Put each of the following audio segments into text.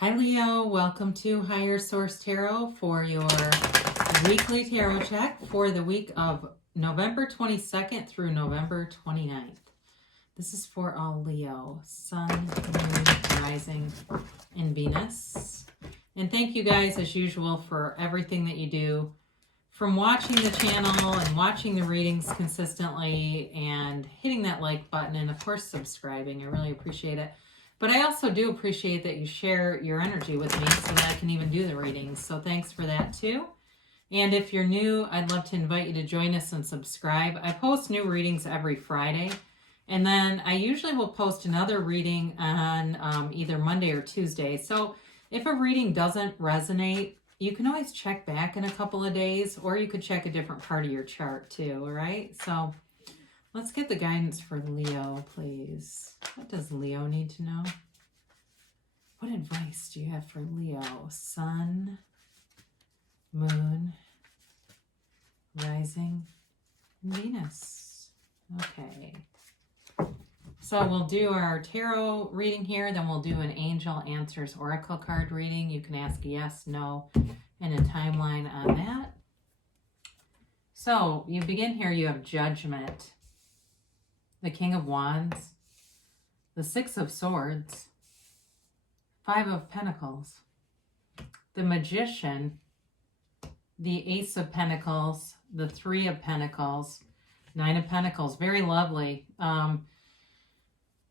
Hi Leo, welcome to Higher Source Tarot for your weekly tarot check for the week of November 22nd through November 29th. This is for all Leo, Sun, Moon, Rising, and Venus. And thank you guys as usual for everything that you do, from watching the channel and watching the readings consistently and hitting that like button and of course subscribing. I really appreciate it. But I also do appreciate that you share your energy with me so that I can even do the readings. So thanks for that too. And if you're new, I'd love to invite you to join us and subscribe. I post new readings every Friday. And then I usually will post another reading on either Monday or Tuesday. So if a reading doesn't resonate, you can always check back in a couple of days, or you could check a different part of your chart too, all right? So let's get the guidance for Leo, please. What does Leo need to know? What advice do you have for Leo? Sun, Moon, Rising, and Venus. Okay. So we'll do our tarot reading here, then we'll do an Angel Answers Oracle card reading. You can ask yes, no, and a timeline on that. So you begin here, you have Judgment, the King of Wands, the Six of Swords, Five of Pentacles, the Magician, the Ace of Pentacles, the Three of Pentacles, Nine of Pentacles. Very lovely.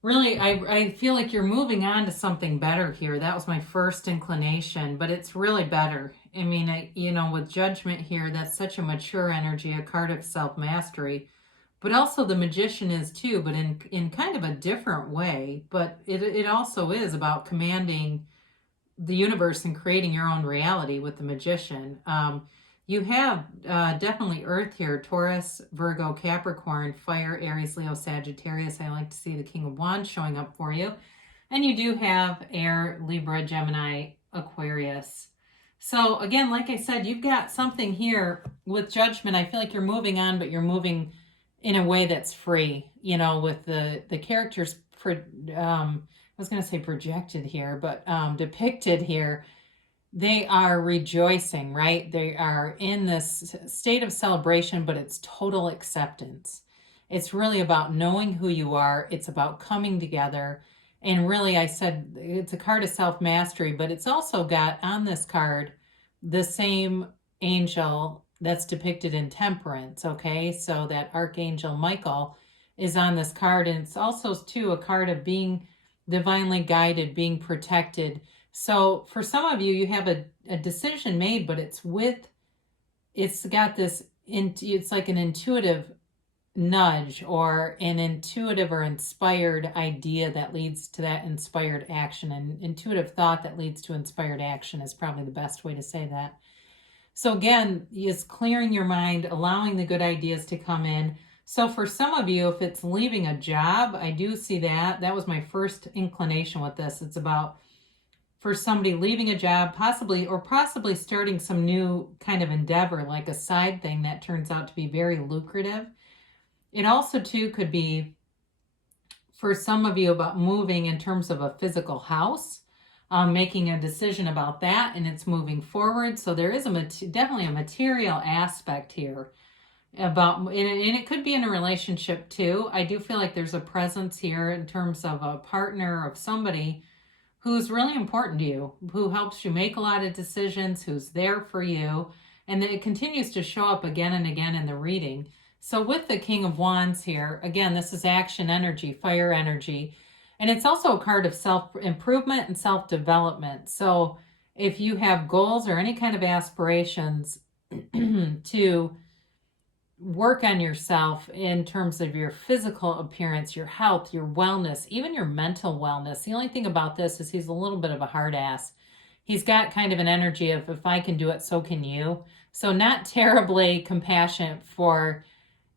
Really, I feel like you're moving on to something better here. That was my first inclination, but it's really better. I mean, with Judgment here, that's such a mature energy, a card of self-mastery. But also the Magician is too, but in kind of a different way. But it also is about commanding the universe and creating your own reality with the Magician. You have definitely Earth here, Taurus, Virgo, Capricorn, Fire, Aries, Leo, Sagittarius. I like to see the King of Wands showing up for you. And you do have Air, Libra, Gemini, Aquarius. So again, like I said, you've got something here with Judgment. I feel like you're moving on, but you're moving in a way that's free, with the characters, I was going to say projected here, but depicted here. They are rejoicing, right? They are in this state of celebration, but it's total acceptance. It's really about knowing who you are. It's about coming together. And really, I said it's a card of self-mastery, but it's also got on this card the same angel that's depicted in Temperance, okay? So that Archangel Michael is on this card. And it's also, too, a card of being divinely guided, being protected. So for some of you, you have a decision made, but it's got this, it's like an intuitive nudge or an intuitive or inspired idea that leads to that inspired action. And intuitive thought that leads to inspired action is probably the best way to say that. So again, is clearing your mind, allowing the good ideas to come in. So for some of you, if it's leaving a job, I do see that. That was my first inclination with this. It's about for somebody leaving a job, possibly starting some new kind of endeavor, like a side thing that turns out to be very lucrative. It also, too, could be for some of you about moving in terms of a physical house, making a decision about that, and it's moving forward. So there is definitely a material aspect here and it could be in a relationship, too. I do feel like there's a presence here in terms of a partner, of somebody who's really important to you, who helps you make a lot of decisions, who's there for you. And then it continues to show up again and again in the reading. So with the King of Wands here, again, this is action energy, fire energy. And it's also a card of self-improvement and self-development. So if you have goals or any kind of aspirations to work on yourself in terms of your physical appearance, your health, your wellness, even your mental wellness. The only thing about this is he's a little bit of a hard ass. He's got kind of an energy of, if I can do it, so can you. So not terribly compassionate for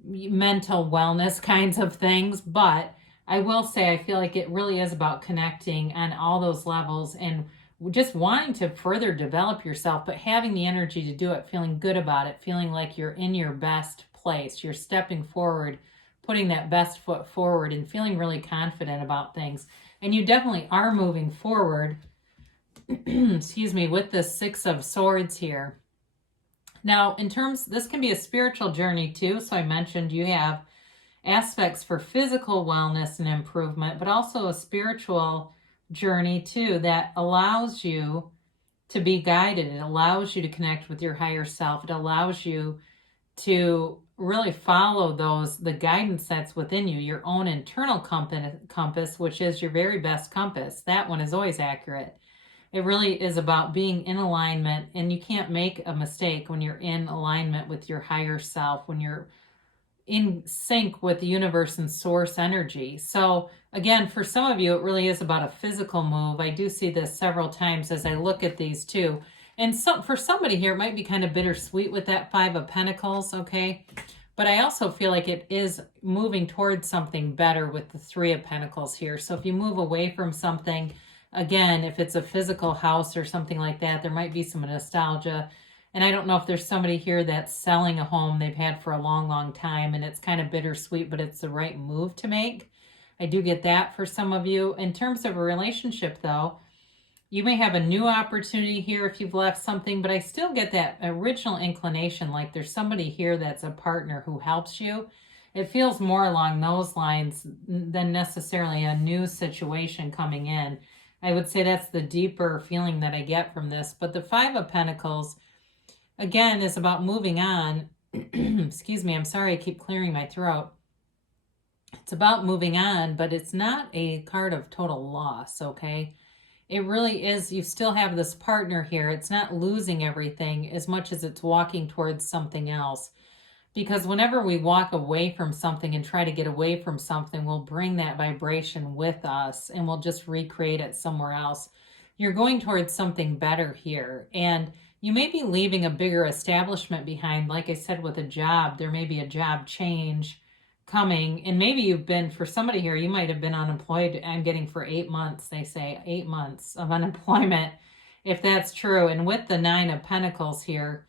mental wellness kinds of things, but I will say I feel like it really is about connecting on all those levels and just wanting to further develop yourself, but having the energy to do it, feeling good about it, feeling like you're in your best place, you're stepping forward, putting that best foot forward and feeling really confident about things. And you definitely are moving forward excuse me, with the Six of Swords here. Now, in terms, this can be a spiritual journey too. So I mentioned you have aspects for physical wellness and improvement, but also a spiritual journey too that allows you to be guided. It allows you to connect with your higher self. It allows you to really follow the guidance that's within you, your own internal compass, which is your very best compass. That one is always accurate. It really is about being in alignment, and you can't make a mistake when you're in alignment with your higher self, when you're in sync with the universe and source energy. So again, for some of you, it really is about a physical move. I do see this several times as I look at these too. And for somebody here, it might be kind of bittersweet with that Five of Pentacles, okay? But I also feel like it is moving towards something better with the Three of Pentacles here. So if you move away from something, again, if it's a physical house or something like that, there might be some nostalgia. And I don't know if there's somebody here that's selling a home they've had for a long, long time, and it's kind of bittersweet, but it's the right move to make. I do get that for some of you. In terms of a relationship, though, you may have a new opportunity here if you've left something, but I still get that original inclination, like there's somebody here that's a partner who helps you. It feels more along those lines than necessarily a new situation coming in. I would say that's the deeper feeling that I get from this. But the Five of Pentacles, again, is about moving on. Excuse me, I'm sorry, I keep clearing my throat. It's about moving on, but it's not a card of total loss, okay? It really is, you still have this partner here. It's not losing everything as much as it's walking towards something else. Because whenever we walk away from something and try to get away from something, we'll bring that vibration with us and we'll just recreate it somewhere else. You're going towards something better here. And you may be leaving a bigger establishment behind. Like I said, with a job, there may be a job change coming, and maybe you've been, for somebody here, you might have been unemployed. I'm getting for 8 months. They say 8 months of unemployment, if that's true. And with the Nine of Pentacles here,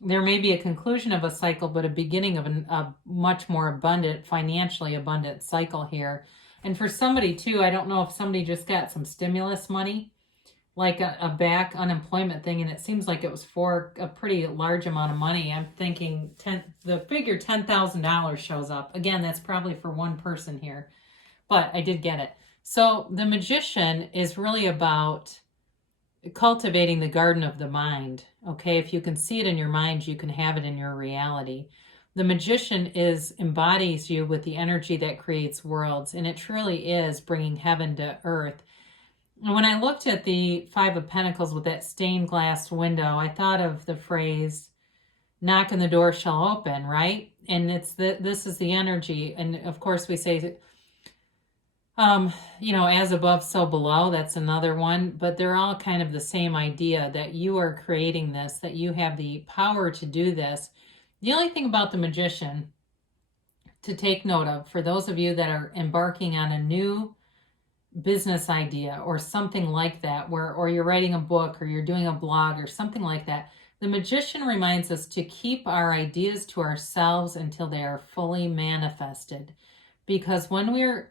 there may be a conclusion of a cycle, but a beginning of a much more abundant, financially abundant cycle here. And for somebody too, I don't know if somebody just got some stimulus money, like a back unemployment thing, and it seems like it was for a pretty large amount of money. I'm thinking the figure $10,000 shows up. Again, that's probably for one person here, but I did get it. So the Magician is really about cultivating the garden of the mind, okay? If you can see it in your mind, you can have it in your reality. The Magician embodies you with the energy that creates worlds, and it truly is bringing heaven to earth. When I looked at the Five of Pentacles with that stained glass window, I thought of the phrase, knock and the door shall open, right? And this is the energy. And of course we say, as above, so below. That's another one. But they're all kind of the same idea, that you are creating this, that you have the power to do this. The only thing about the Magician to take note of, for those of you that are embarking on a new business idea or something like that, or you're writing a book or you're doing a blog or something like that, the Magician reminds us to keep our ideas to ourselves until they are fully manifested. Because when we're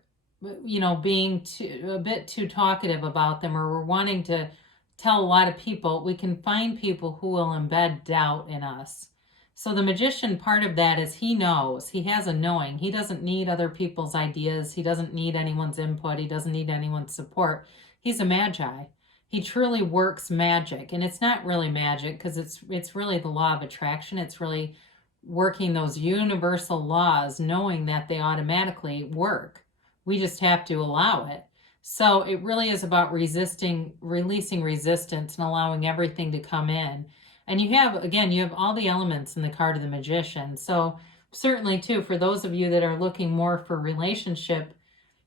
being a bit too talkative about them, or we're wanting to tell a lot of people, we can find people who will embed doubt in us. So the Magician, part of that is he knows, he has a knowing. He doesn't need other people's ideas. He doesn't need anyone's input. He doesn't need anyone's support. He's a magi. He truly works magic. And it's not really magic, because it's really the law of attraction. It's really working those universal laws, knowing that they automatically work. We just have to allow it. So it really is about releasing resistance and allowing everything to come in. And you have all the elements in the card of the Magician. So certainly too, for those of you that are looking more for relationship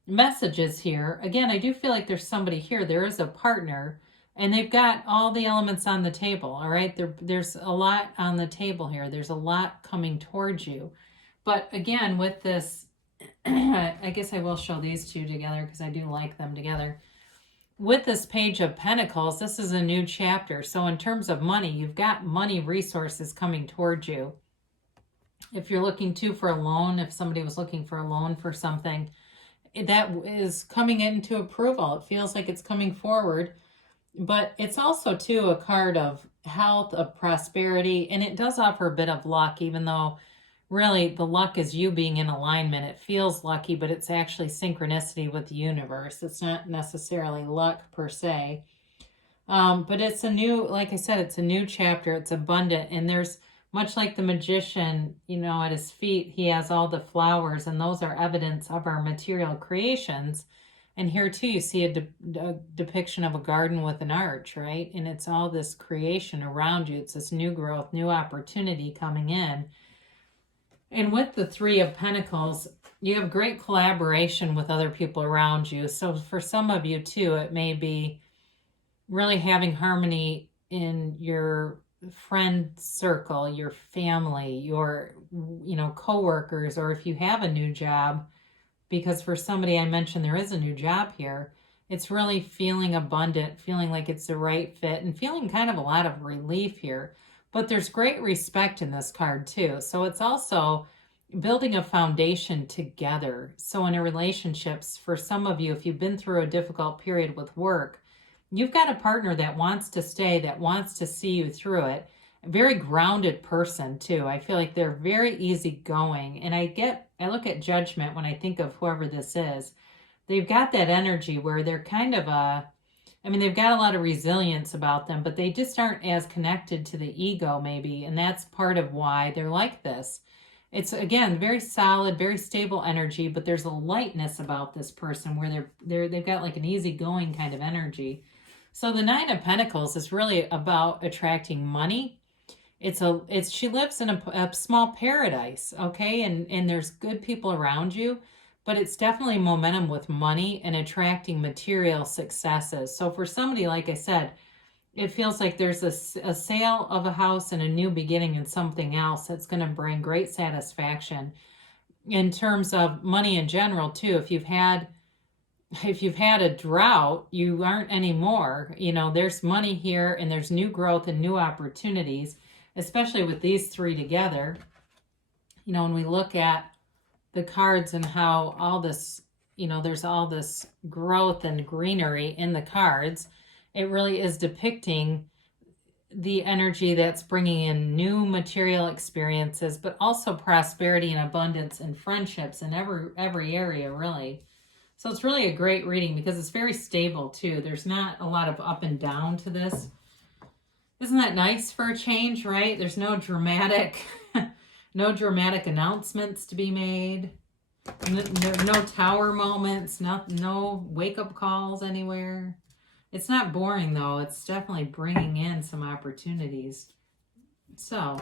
messages here, again, I do feel like there's somebody here. There is a partner, and they've got all the elements on the table. All right. There's a lot on the table here. There's a lot coming towards you. But again, with this, I guess I will show these two together because I do like them together. With this Page of Pentacles, this is a new chapter. So in terms of money, you've got money resources coming towards you. If you're looking for a loan, if somebody was looking for a loan for something, that is coming into approval. It feels like it's coming forward. But it's also, too, a card of health, of prosperity, and it does offer a bit of luck, even though really the luck is you being in alignment. It feels lucky, but it's actually synchronicity with the universe. It's not necessarily luck per se. But it's a new, like I said, it's a new chapter. It's abundant. And there's, much like the magician, at his feet, he has all the flowers, and those are evidence of our material creations. And here too, you see a depiction of a garden with an arch, right? And it's all this creation around you. It's this new growth, new opportunity coming in. And with the Three of Pentacles, you have great collaboration with other people around you. So for some of you too, it may be really having harmony in your friend circle, your family, your, coworkers, or if you have a new job, because for somebody I mentioned there is a new job here, it's really feeling abundant, feeling like it's the right fit, and feeling kind of a lot of relief here. But there's great respect in this card too. So it's also building a foundation together. So in a relationships, for some of you, if you've been through a difficult period with work, you've got a partner that wants to stay, that wants to see you through it. A very grounded person too. I feel like they're very easygoing. And I look at Judgment when I think of whoever this is. They've got that energy where they're kind of they've got a lot of resilience about them, but they just aren't as connected to the ego maybe. And that's part of why they're like this. It's, again, very solid, very stable energy, but there's a lightness about this person where they've got like an easygoing kind of energy. So the Nine of Pentacles is really about attracting money. She lives in a small paradise, okay? And there's good people around you, but it's definitely momentum with money and attracting material successes. So for somebody, like I said, it feels like there's a sale of a house and a new beginning in something else that's going to bring great satisfaction. In terms of money in general too, if you've had a drought, you aren't anymore. There's money here, and there's new growth and new opportunities, especially with these three together. When we look at the cards and how all this, there's all this growth and greenery in the cards, it really is depicting the energy that's bringing in new material experiences, but also prosperity and abundance and friendships in every area, really. So it's really a great reading because it's very stable too. There's not a lot of up and down to this. Isn't that nice for a change, right? There's no dramatic announcements to be made. No tower moments, no wake-up calls anywhere. It's not boring, though. It's definitely bringing in some opportunities. So,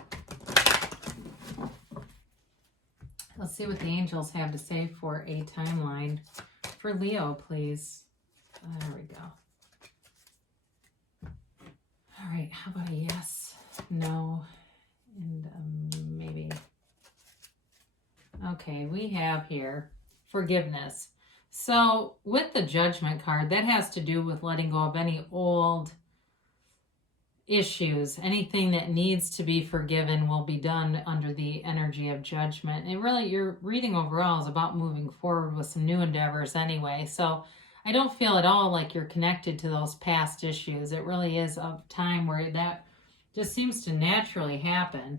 let's see what the angels have to say for a timeline for Leo, please. There we go. All right, how about a yes, no, and maybe. Okay, we have here forgiveness. So with the Judgment card, that has to do with letting go of any old issues. Anything that needs to be forgiven will be done under the energy of Judgment. And really, your reading overall is about moving forward with some new endeavors anyway. So I don't feel at all like you're connected to those past issues. It really is a time where that just seems to naturally happen.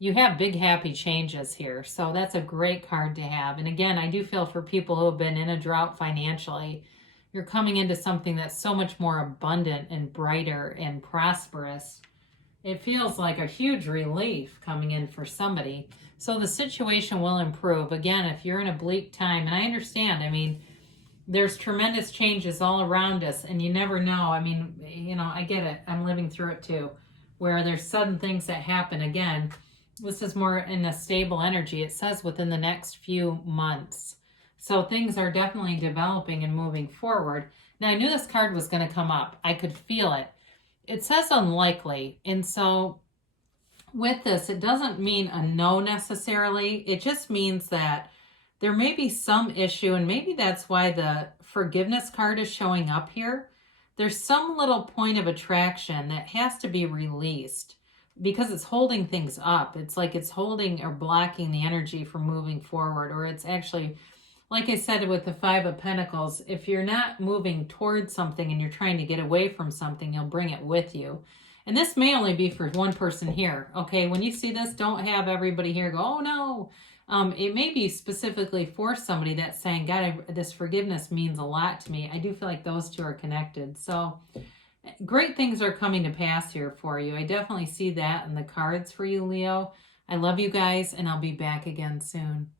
You have big happy changes here, so that's a great card to have. And again, I do feel for people who have been in a drought financially, you're coming into something that's so much more abundant and brighter and prosperous. It feels like a huge relief coming in for somebody. So the situation will improve. Again, if you're in a bleak time, and I understand, there's tremendous changes all around us, and you never know. I get it. I'm living through it too, where there's sudden things that happen. Again, this is more in a stable energy. It says within the next few months. So things are definitely developing and moving forward. Now, I knew this card was going to come up. I could feel it. It says unlikely. And so with this, it doesn't mean a no necessarily. It just means that there may be some issue, and maybe that's why the forgiveness card is showing up here. There's some little point of attraction that has to be released because it's holding things up. It's like it's holding or blocking the energy from moving forward, or it's actually like I said with the Five of Pentacles, if you're not moving towards something and you're trying to get away from something, you'll bring it with you. And this may only be for one person here, okay? When you see this, don't have everybody here go, oh no. It may be specifically for somebody that's saying, God, this forgiveness means a lot to me. I do feel like those two are connected. So great things are coming to pass here for you. I definitely see that in the cards for you, Leo. I love you guys, and I'll be back again soon.